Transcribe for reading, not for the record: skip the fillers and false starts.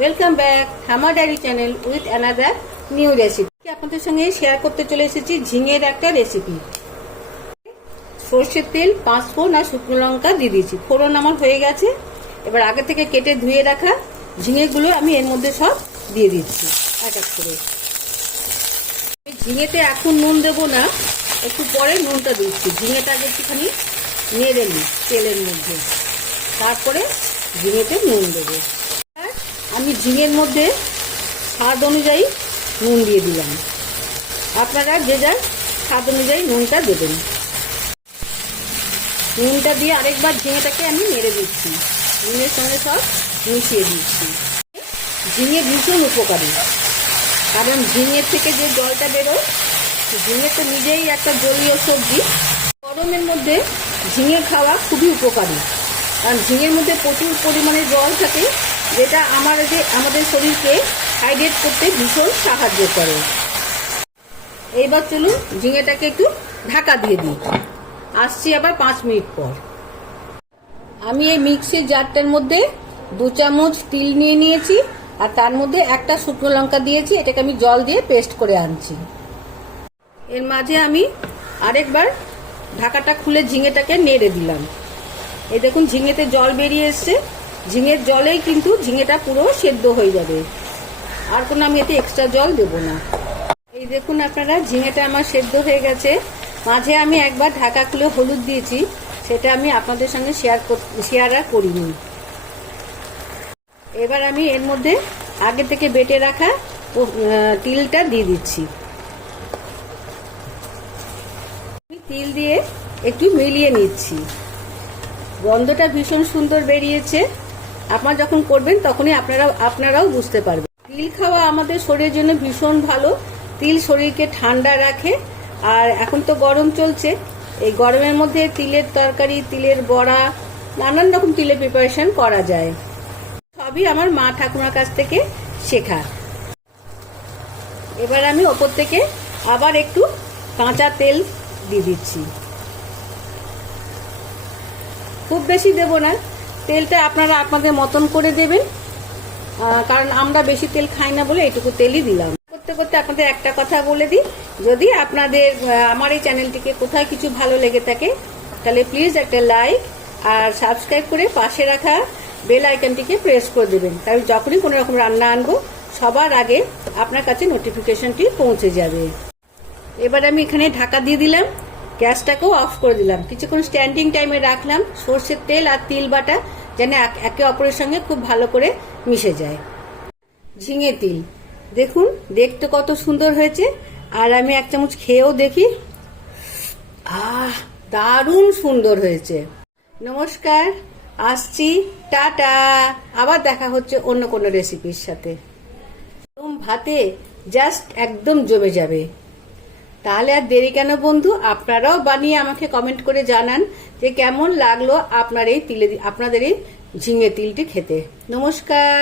Welcome back হামার diary channel with another new recipe. আপনাদের সঙ্গে শেয়ার করতে চলে এসেছি ঝিঙের একটা রেসিপি। সর্ষের তেল, 5 ফোড়ন আর শুকনো লঙ্কা দিয়ে দিয়েছি। ফোড়ন আমার হয়ে গেছে। এবার আগে থেকে কেটে ধুয়ে রাখা ঝিঙেগুলো আমি এর মধ্যে সব দিয়ে দিচ্ছি এক এক করে। ঝিঙেতে এখন নুন দেবো না, একটু পরে নুনটা দিচ্ছি। ঝিঙেটা আগে একটুখানি নেড়ে নিই তেলের মধ্যে, তারপরে ঝিঙেতে নুন দেবো। আমি ঝিঙের মধ্যে স্বাদ অনুযায়ী নুন দিয়ে দিলাম। আপনারা যে যার স্বাদ অনুযায়ী নুনটা দেবেন। নুনটা দিয়ে আরেকবার ঝিঙেটাকে আমি নেড়ে দিচ্ছি, নুনের সঙ্গে সব মিশিয়ে দিচ্ছি। ঝিঙে ভীষণ উপকারী, কারণ ঝিঙের থেকে যে জলটা বেরোয়, ঝিঙে তো নিজেই একটা জলীয় সবজি। গরমের মধ্যে ঝিঙে খাওয়া খুবই উপকারী, কারণ ঝিঙের মধ্যে প্রচুর পরিমাণে জল থাকে, যেটা আমাদের শরীরকে হাইড্রেট করতে ভীষণ সাহায্য করে। এইবার চলুন ঝিঙেটাকে একটু ঢাকা দিয়ে দিই, আসছি আবার 5 মিনিট পর। আমি এই মিক্সির জারটার মধ্যে 2 চামচ তিল নিয়ে নিয়েছি, আর তার মধ্যে একটা শুকনো লঙ্কা দিয়েছি। এটাকে আমি জল দিয়ে পেস্ট করে আনছি। এর মাঝে আমি আরেকবার ঢাকাটা খুলে ঝিঙেটাকে নেড়ে দিলাম। এই দেখুন ঝিঙেতে জল বেরিয়ে এসছে। ঝিঙের জলেই কিন্তু ঝিঙেটা পুরো সেদ্ধ হয়ে যাবে, আর কোনো আমি এতে এক্সট্রা জল দেবো না। এই দেখুন আপনারা, ঝিঙেটা আমার সেদ্ধ হয়ে গেছে। মাঝে আমি একবার ঢাকা খুলে হলুদ দিয়েছি, সেটা আমি আপনাদের সঙ্গে শেয়ার আর করিনি। এবার আমি এর মধ্যে আগে থেকে বেটে রাখা তিলটা দিয়ে দিচ্ছি। তিল দিয়ে একটু মিলিয়ে নিচ্ছি। গন্ধটা ভীষণ সুন্দর বেরিয়েছে। আপনারা যখন করবেন তখনই আপনারাও বুঝতে পারবেন। তিল খাওয়া আমাদের শরীরের জন্য ভীষণ ভালো। তিল শরীরকে ঠান্ডা রাখে। আর এখন তো গরম চলছে, এই গরমের মধ্যে তিলের তরকারি, তিলের বড়া, নানান রকম তিলের প্রিপারেশন করা যায়। সবই আমার মা ঠাকুমার কাছ থেকে শেখা। এবার আমি ওপর থেকে আবার একটু কাঁচা তেল দিয়ে দিচ্ছি। খুব বেশি দেব না, তেলটা আপনারা আপনাদের মতন করে দেবেন, কারণ আমরা বেশি তেল খাই না বলে এইটুকু তেলই দিলাম। করতে করতে আপনাদের একটা কথা বলে দিই, যদি আপনাদের আমার এই চ্যানেলটিকে কোথায় কিছু ভালো লেগে থাকে, তাহলে প্লিজ একটা লাইক আর সাবস্ক্রাইব করে পাশে রাখা বেল আইকনটিকে প্রেস করে দেবেন। কারণ যখনই কোনো রকম রান্না আনবো, সবার আগে আপনার কাছে নোটিফিকেশনটি পৌঁছে যাবে। এবার আমি এখানে ঢাকা দিয়ে দিলাম, গ্যাসটাকেও অফ করে দিলাম। কিছুক্ষণ স্ট্যান্ডিং টাইমে রাখলাম, সর্ষের তেল আর তিল বাটা যেন একে অপরের সঙ্গে খুব ভালো করে মিশে যায়। ঝিঙে তিল দেখুন দেখতে কত সুন্দর হয়েছে। আর আমি 1 চামচ খেয়েও দেখি, দারুণ সুন্দর হয়েছে। নমস্কার, আসছি, টাটা। আবার দেখা হচ্ছে অন্য কোনো রেসিপির সাথে। ভাতে জাস্ট একদম জমে যাবে। তাহলে আর দেরি কেন বন্ধু, আপনারাও বানিয়ে আমাকে কমেন্ট করে জানান যে কেমন লাগলো আপনাদের এই ঝিঙে তিলটি খেতে। নমস্কার।